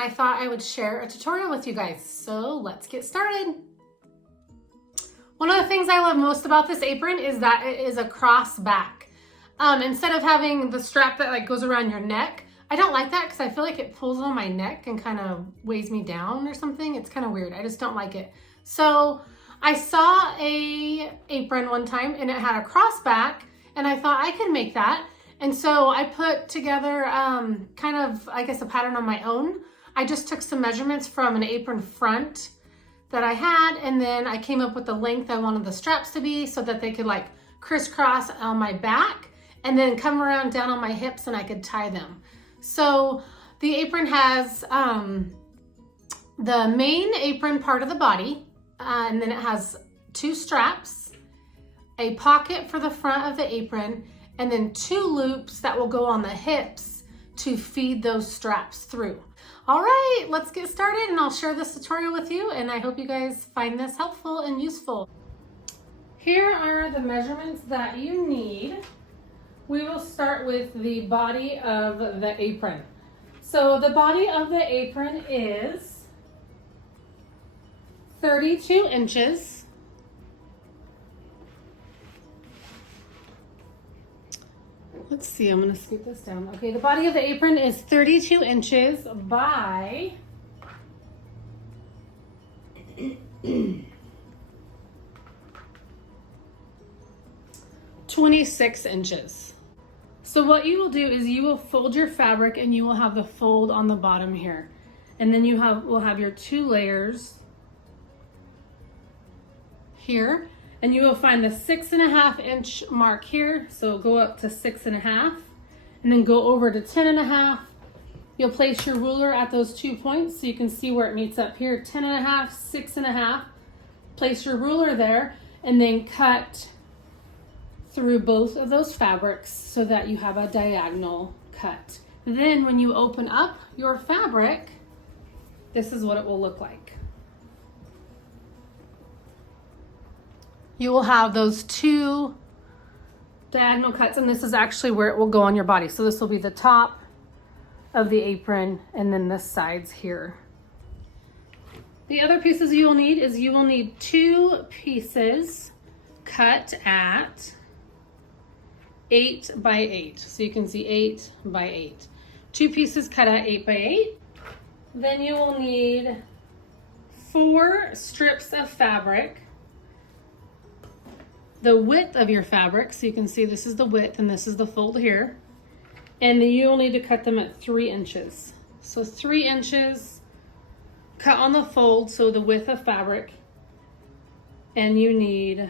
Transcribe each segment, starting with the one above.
I thought I would share a tutorial with you guys. So let's get started. One of the things I love most about this apron is that it is a cross back. Instead of having the strap that like goes around your neck, I don't like that because I feel like it pulls on my neck and kind of weighs me down or something. It's kind of weird. I just don't like it. So I saw a apron one time and it had a cross back and I thought I could make that. And so I put together kind of, I guess, a pattern on my own. I just took some measurements from an apron front that I had, and then I came up with the length I wanted the straps to be so that they could like crisscross on my back and then come around down on my hips and I could tie them. So the apron has the main apron part of the body, and then it has two straps, a pocket for the front of the apron, and then two loops that will go on the hips to feed those straps through. All right, let's get started and I'll share this tutorial with you, and I hope you guys find this helpful and useful. Here are the measurements that you need. We will start with the body of the apron. So the body of the apron is 32 inches. Let's see, I'm gonna scoot this down. Okay, the body of the apron is 32 inches by 26 inches. So what you will do is you will fold your fabric and you will have the fold on the bottom here. And then will have your two layers here. And you will find the 6.5 inch mark here. So go up to 6.5 and then go over to 10.5. You'll place your ruler at those 2 points so you can see where it meets up here. 10.5, 6.5. Place your ruler there and then cut through both of those fabrics so that you have a diagonal cut. Then when you open up your fabric, this is what it will look like. You will have those two diagonal cuts, and this is actually where it will go on your body. So this will be the top of the apron and then the sides here. The other pieces you will need is you will need two pieces cut at 8 by 8. So you can see 8 by 8. Two pieces cut at 8 by 8. Then you will need 4 strips of fabric. The width of your fabric, so you can see this is the width and this is the fold here. And then you will need to cut them at 3 inches. So 3 inches cut on the fold, so the width of fabric, and you need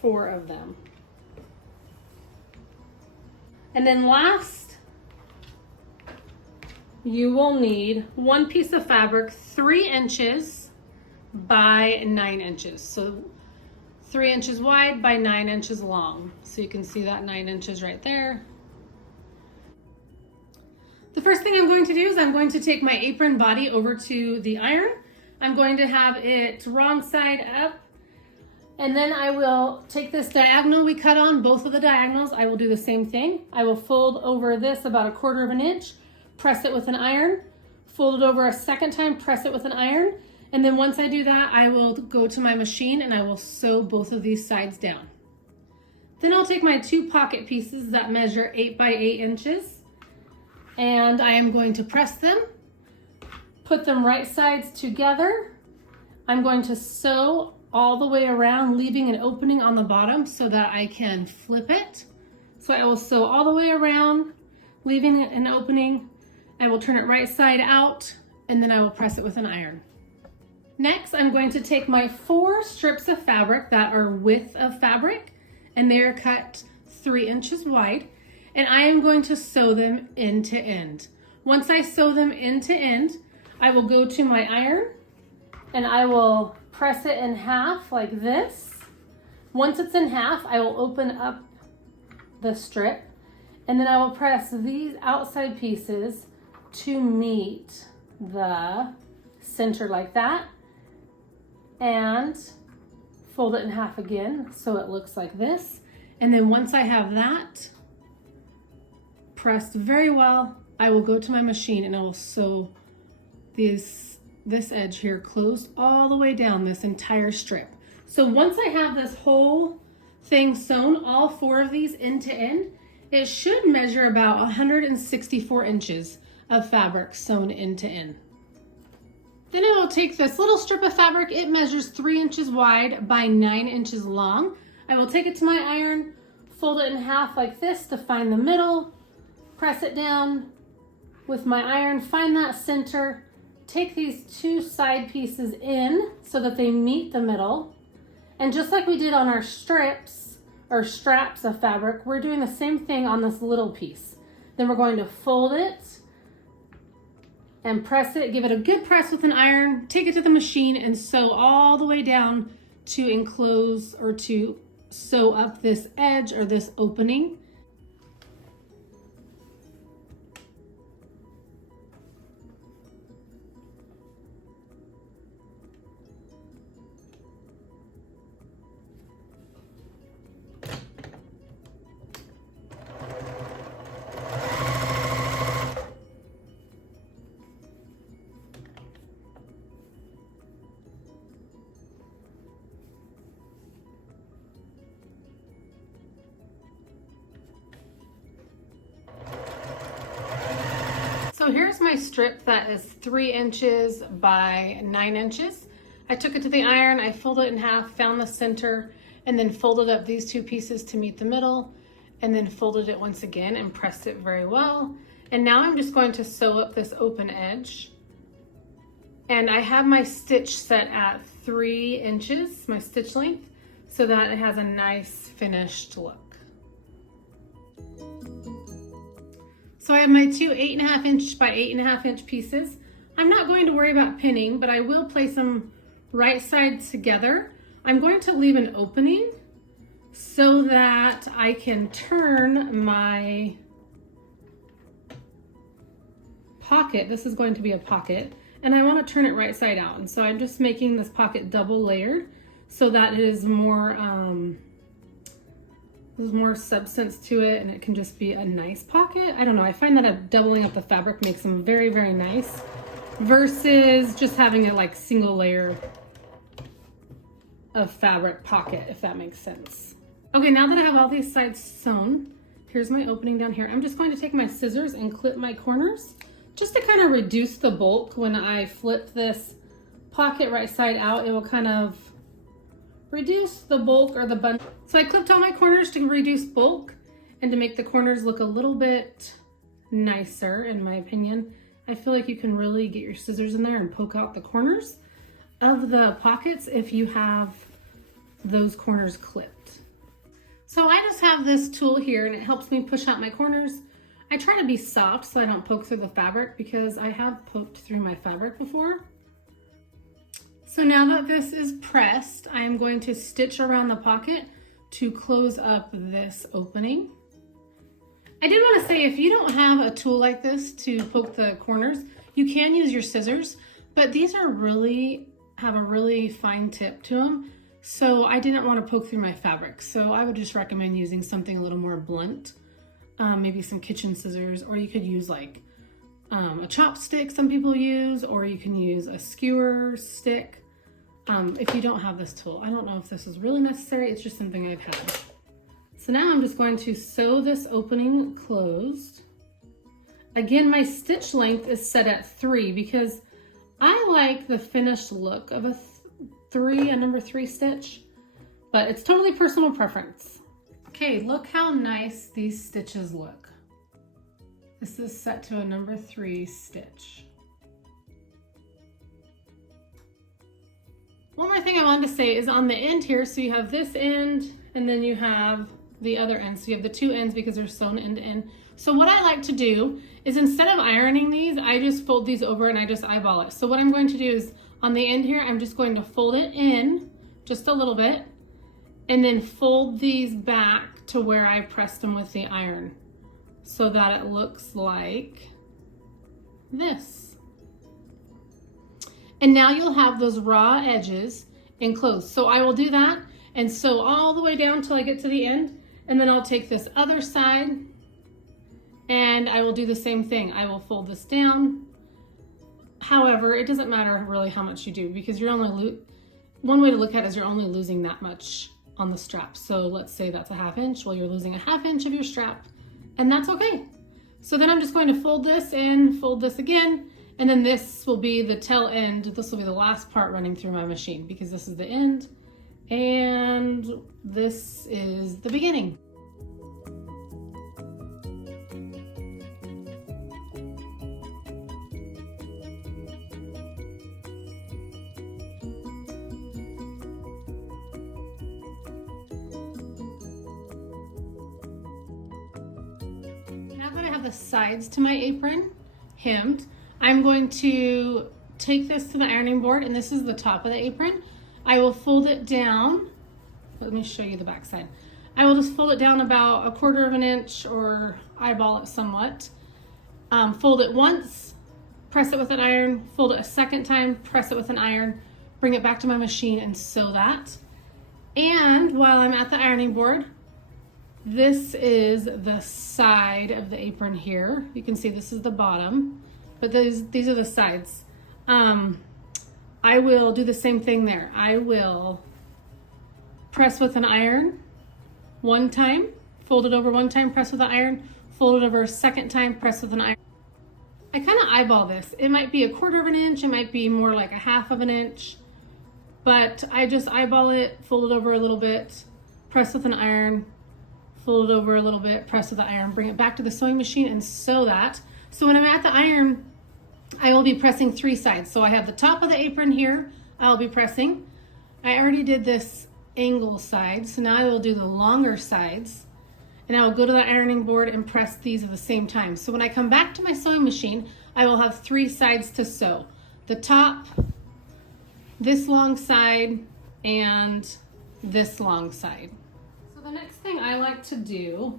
4 of them. And then last, you will need 1 piece of fabric 3 inches by 9 inches. So 3 inches wide by 9 inches long. So you can see that 9 inches right there. The first thing I'm going to do is I'm going to take my apron body over to the iron. I'm going to have it wrong side up. And then I will take this diagonal we cut on, both of the diagonals. I will do the same thing. I will fold over this about 1/4 inch, press it with an iron, fold it over a second time, press it with an iron. And then once I do that, I will go to my machine and I will sew both of these sides down. Then I'll take my 2 pocket pieces that measure 8 by 8 inches, and I am going to press them, put them right sides together. I'm going to sew all the way around, leaving an opening on the bottom so that I can flip it. So I will sew all the way around, leaving an opening. I will turn it right side out, and then I will press it with an iron. Next, I'm going to take my 4 strips of fabric that are width of fabric, and they are cut 3 inches wide, and I am going to sew them end to end. Once I sew them end to end, I will go to my iron and I will press it in half like this. Once it's in half, I will open up the strip, and then I will press these outside pieces to meet the center like that, and fold it in half again so it looks like this. And then once I have that pressed very well, I will go to my machine and I will sew this edge here closed all the way down this entire strip. So once I have this whole thing sewn, all 4 of these end to end, it should measure about 164 inches of fabric sewn end to end. Then I will take this little strip of fabric. It measures 3 inches wide by 9 inches long. I will take it to my iron, fold it in half like this to find the middle, press it down with my iron, find that center, take these 2 side pieces in so that they meet the middle. And just like we did on our strips or straps of fabric, we're doing the same thing on this little piece. Then we're going to fold it and press it, give it a good press with an iron, take it to the machine and sew all the way down to enclose or to sew up this edge or this opening. So here's my strip that is 3 inches by 9 inches. I took it to the iron, I folded it in half, found the center, and then folded up these 2 pieces to meet the middle, and then folded it once again and pressed it very well. And now I'm just going to sew up this open edge. And I have my stitch set at 3 inches, my stitch length, so that it has a nice finished look. So I have my 2 8.5 inch by 8.5 inch pieces. I'm not going to worry about pinning, but I will place them right sides together. I'm going to leave an opening so that I can turn my pocket. This is going to be a pocket, and I want to turn it right side out. And so I'm just making this pocket double layered so that it is there's more substance to it and it can just be a nice pocket. I don't know, I find that doubling up the fabric makes them very, very nice versus just having a like single layer of fabric pocket, if that makes sense. Okay, now that I have all these sides sewn, here's my opening down here. I'm just going to take my scissors and clip my corners just to kind of reduce the bulk. When I flip this pocket right side out, it will kind of reduce the bulk or the bun. So I clipped all my corners to reduce bulk and to make the corners look a little bit nicer, in my opinion. I feel like you can really get your scissors in there and poke out the corners of the pockets if you have those corners clipped. So I just have this tool here and it helps me push out my corners. I try to be soft so I don't poke through the fabric because I have poked through my fabric before. So now that this is pressed, I'm going to stitch around the pocket to close up this opening. I did want to say, if you don't have a tool like this to poke the corners, you can use your scissors, but these are have a really fine tip to them. So I didn't want to poke through my fabric. So I would just recommend using something a little more blunt, maybe some kitchen scissors, or you could use like a chopstick some people use, or you can use a skewer stick. If you don't have this tool. I don't know if this is really necessary, it's just something I've had. So now I'm just going to sew this opening closed. Again, my stitch length is set at 3 because I like the finished look of a number 3 stitch, but it's totally personal preference. Okay, look how nice these stitches look. This is set to a number 3 stitch. One more thing I wanted to say is on the end here, so you have this end and then you have the other end. So you have the 2 ends because they're sewn end to end. So what I like to do is, instead of ironing these, I just fold these over and I just eyeball it. So what I'm going to do is on the end here, I'm just going to fold it in just a little bit and then fold these back to where I pressed them with the iron so that it looks like this. And now you'll have those raw edges enclosed. So I will do that and sew all the way down till I get to the end. And then I'll take this other side and I will do the same thing. I will fold this down However, it doesn't matter really how much you do because you're only, one way to look at it is you're only losing that much on the strap. So let's say that's a 1/2 inch. Well, you're losing a 1/2 inch of your strap, and that's okay. So then I'm just going to fold this in, fold this again, and then this will be the tail end. This will be the last part running through my machine because this is the end and this is the beginning. Now that I have the sides to my apron hemmed, I'm going to take this to the ironing board, and this is the top of the apron. I will fold it down. Let me show you the back side. I will just fold it down about 1/4 of an inch or eyeball it somewhat. Fold it once, press it with an iron, fold it a second time, press it with an iron, bring it back to my machine and sew that. And while I'm at the ironing board, this is the side of the apron here. You can see this is the bottom, but these are the sides. I will do the same thing there. I will press with an iron one time, fold it over one time, press with an iron, fold it over a second time, press with an iron. I kind of eyeball this. It might be 1/4 of an inch, it might be more like a 1/2 of an inch, but I just eyeball it, fold it over a little bit, press with an iron, fold it over a little bit, press with the iron, bring it back to the sewing machine and sew that. So when I'm at the iron, I will be pressing 3 sides. So I have the top of the apron here, I'll be pressing. I already did this angle side, so now I will do the longer sides, and I will go to the ironing board and press these at the same time. So when I come back to my sewing machine, I will have 3 sides to sew. The top, this long side, and this long side. So the next thing I like to do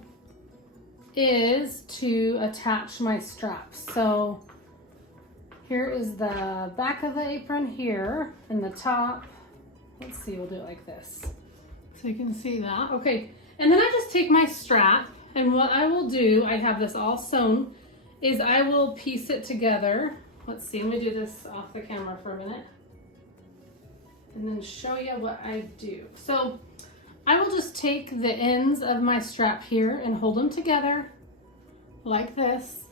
is to attach my straps. So here is the back of the apron here, and the top. Let's see, we'll do it like this. So you can see that. Okay, and then I just take my strap, and what I will do, I have this all sewn, is I will piece it together. Let's see, let me do this off the camera for a minute, and then show you what I do. So I will just take the ends of my strap here and hold them together like this.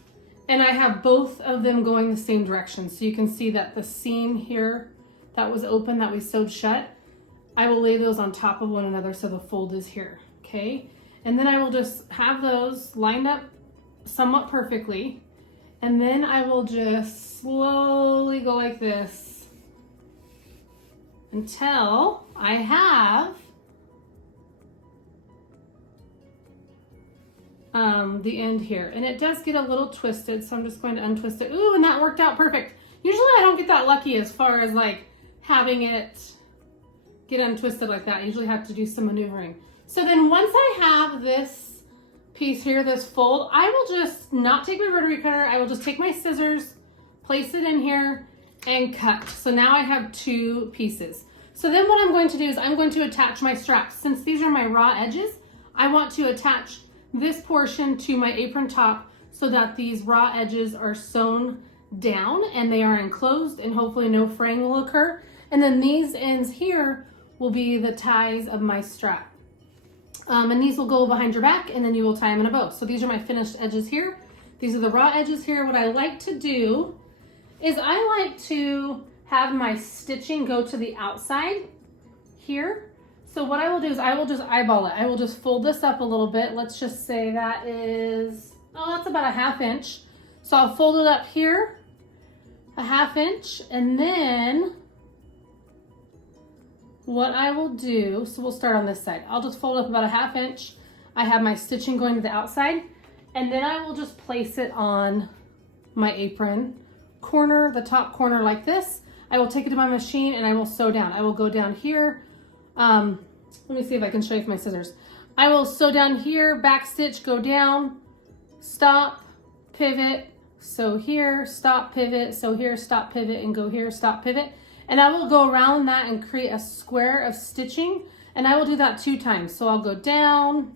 And I have both of them going the same direction. So you can see that the seam here that was open that we sewed shut, I will lay those on top of one another so the fold is here, okay? And then I will just have those lined up somewhat perfectly. And then I will just slowly go like this until I have the end here. And it does get a little twisted, so I'm just going to untwist it. Ooh, and that worked out perfect. Usually I don't get that lucky as far as like having it get untwisted like that. I usually have to do some maneuvering. So then once I have this piece here, this fold, I will just not take my rotary cutter. I will just take my scissors, place it in here, and cut. So now I have 2 pieces. So then what I'm going to do is I'm going to attach my straps. Since these are my raw edges, I want to attach this portion to my apron top so that these raw edges are sewn down and they are enclosed, and hopefully no fraying will occur. And then these ends here will be the ties of my strap. And these will go behind your back, and then you will tie them in a bow. So these are my finished edges here. These are the raw edges here. What I like to do is I like to have my stitching go to the outside here. So what I will do is I will just eyeball it. I will just fold this up a little bit. Let's just say that is, oh, that's about a 1/2 inch. So I'll fold it up here, a 1/2 inch, and then what I will do, so we'll start on this side. I'll just fold up about a 1/2 inch. I have my stitching going to the outside, and then I will just place it on my apron corner, the top corner like this. I will take it to my machine and I will sew down. I will go down here. Let me see if I can show you with my scissors. I will sew down here, back stitch, go down, stop, pivot, sew here, stop, pivot, sew here, stop, pivot, and go here, stop, pivot. And I will go around that and create a square of stitching, and I will do that 2 times. So I'll go down,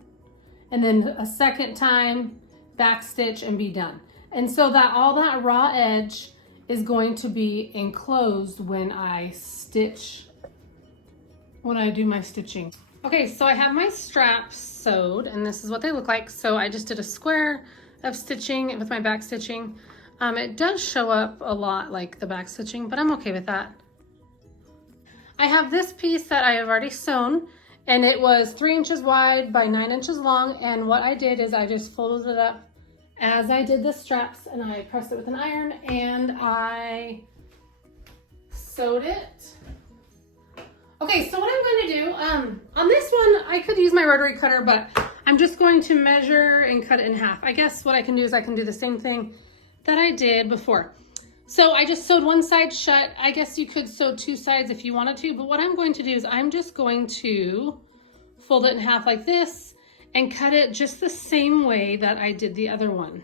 and then a second time, back stitch, and be done. And so that all that raw edge is going to be enclosed when I do my stitching. Okay, so I have my straps sewed and this is what they look like. So I just did a square of stitching with my back stitching. It does show up a lot like the back stitching, but I'm okay with that. I have this piece that I have already sewn and it was 3 inches wide by 9 inches long. And what I did is I just folded it up as I did the straps and I pressed it with an iron and I sewed it. Okay, so what I'm going to do, on this one, I could use my rotary cutter, but I'm just going to measure and cut it in half. I guess what I can do is I can do the same thing that I did before. So I just sewed one side shut. I guess you could sew 2 sides if you wanted to, but what I'm going to do is I'm just going to fold it in half like this and cut it just the same way that I did the other one.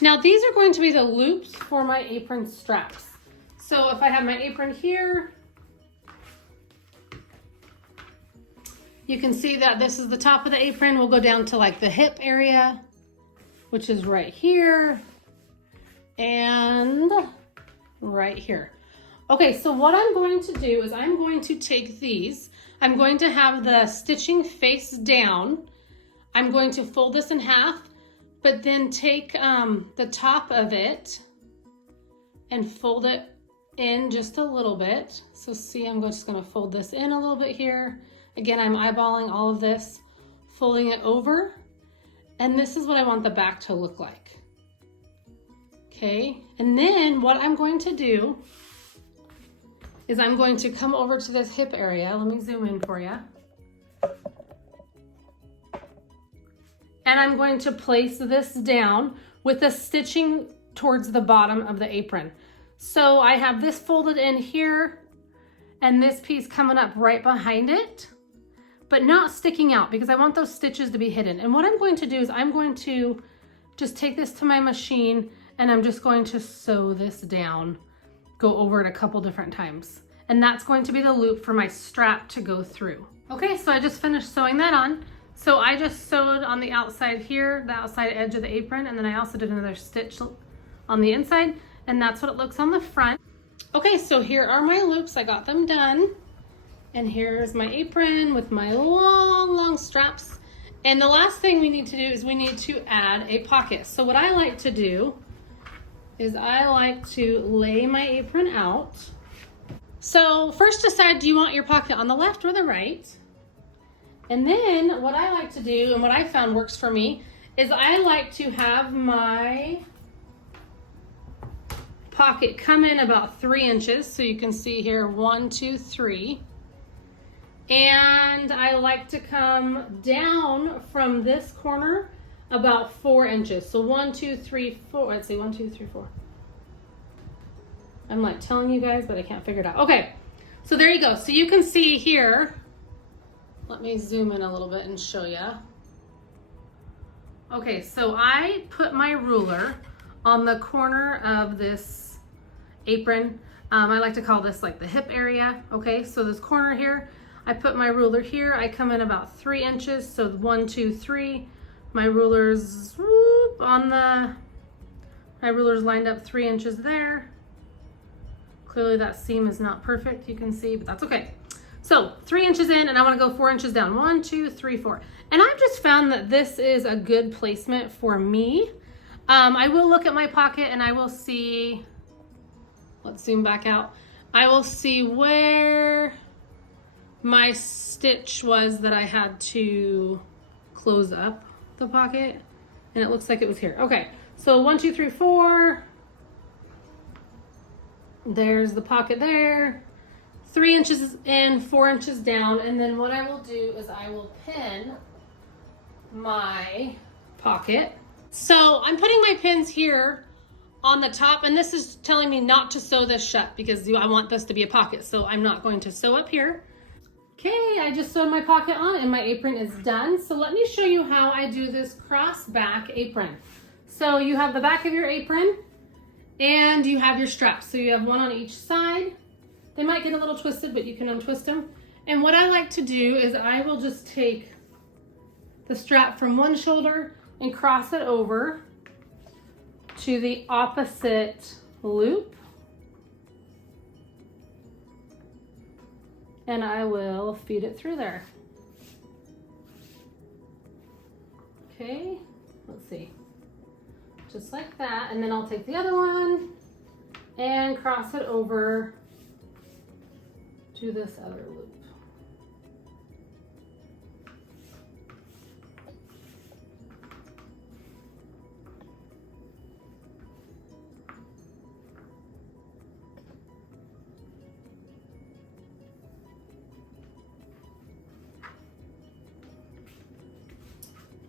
Now these are going to be the loops for my apron straps. So if I have my apron here, you can see that this is the top of the apron. We'll go down to like the hip area, which is right here and right here. Okay, so what I'm going to do is I'm going to take these. I'm going to have the stitching face down. I'm going to fold this in half, but then take the top of it and fold it in just a little bit. So see, I'm just gonna fold this in a little bit here. Again, I'm eyeballing all of this, folding it over, and this is what I want the back to look like. Okay, and then what I'm going to do is I'm going to come over to this hip area. Let me zoom in for you. And I'm going to place this down with the stitching towards the bottom of the apron. So I have this folded in here and this piece coming up right behind it, but not sticking out because I want those stitches to be hidden. And what I'm going to do is I'm going to just take this to my machine and I'm just going to sew this down, go over it a couple different times. And that's going to be the loop for my strap to go through. Okay, so I just finished sewing that on. So I just sewed on the outside here, the outside edge of the apron, and then I also did another stitch on the inside, and that's what it looks on the front. Okay, so here are my loops. I got them done. And here's my apron with my long, long straps. And the last thing we need to do is we need to add a pocket. So what I like to do is I like to lay my apron out. So first decide, do you want your pocket on the left or the right? And then what I like to do, and what I found works for me, is I like to have my pocket come in about 3 inches. So you can see here, 1, 2, 3. And I like to come down from this corner about 4 inches. So 1, 2, 3, 4. Let's see, 1, 2, 3, 4. I'm like telling you guys, but I can't figure it out. Okay, so there you go. So you can see here, let me zoom in a little bit and show you. Okay, so I put my ruler on the corner of this apron. I like to call this like the hip area. Okay, so this corner here, I put my ruler here. I come in about 3 inches. So 1, 2, 3. My ruler's my ruler's lined up 3 inches there. Clearly that seam is not perfect, you can see, but that's okay. So 3 inches in, and I want to go 4 inches down. 1, 2, 3, 4. And I've just found that this is a good placement for me. I will look at my pocket and I will see, let's zoom back out. I will see where my stitch was that I had to close up the pocket, and it looks like it was here. Okay, so 1, 2, 3, 4. There's the pocket there. 3 inches in, 4 inches down, and then what I will do is I will pin my pocket. So I'm putting my pins here on the top, and this is telling me not to sew this shut because I want this to be a pocket, so I'm not going to sew up here. Okay, I just sewed my pocket on and my apron is done. So let me show you how I do this cross back apron. So you have the back of your apron and you have your straps. So you have one on each side. They might get a little twisted, but you can untwist them. And what I like to do is I will just take the strap from one shoulder and cross it over to the opposite loop. and I will feed it through there. Okay, let's see. Just like that, and then I'll take the other one and cross it over to this other loop.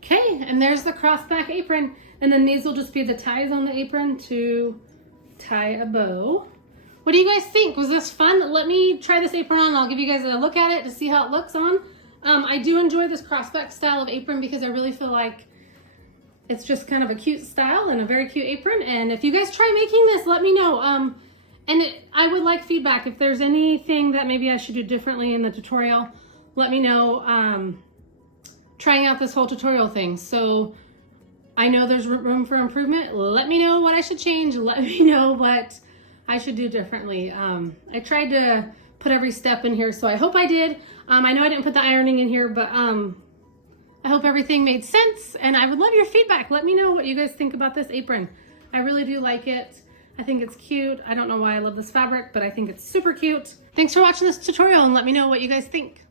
Okay, and there's the crossback apron. And then these will just be the ties on the apron to tie a bow. What do you guys think? Was this fun? Let me try this apron on. I'll give you guys a look at it to see how it looks on. I do enjoy this crossback style of apron because I really feel like it's just kind of a cute style and a very cute apron. And if you guys try making this, let me know. I would like feedback. If there's anything that maybe I should do differently in the tutorial, let me know. Trying out this whole tutorial thing. So I know there's room for improvement. Let me know what I should change. Let me know what I should do differently. I tried to put every step in here, so I hope I did. I know I didn't put the ironing in here, but I hope everything made sense, and I would love your feedback. Let me know what you guys think about this apron. I really do like it. I think it's cute. I don't know why I love this fabric, but I think it's super cute. Thanks for watching this tutorial, and let me know what you guys think.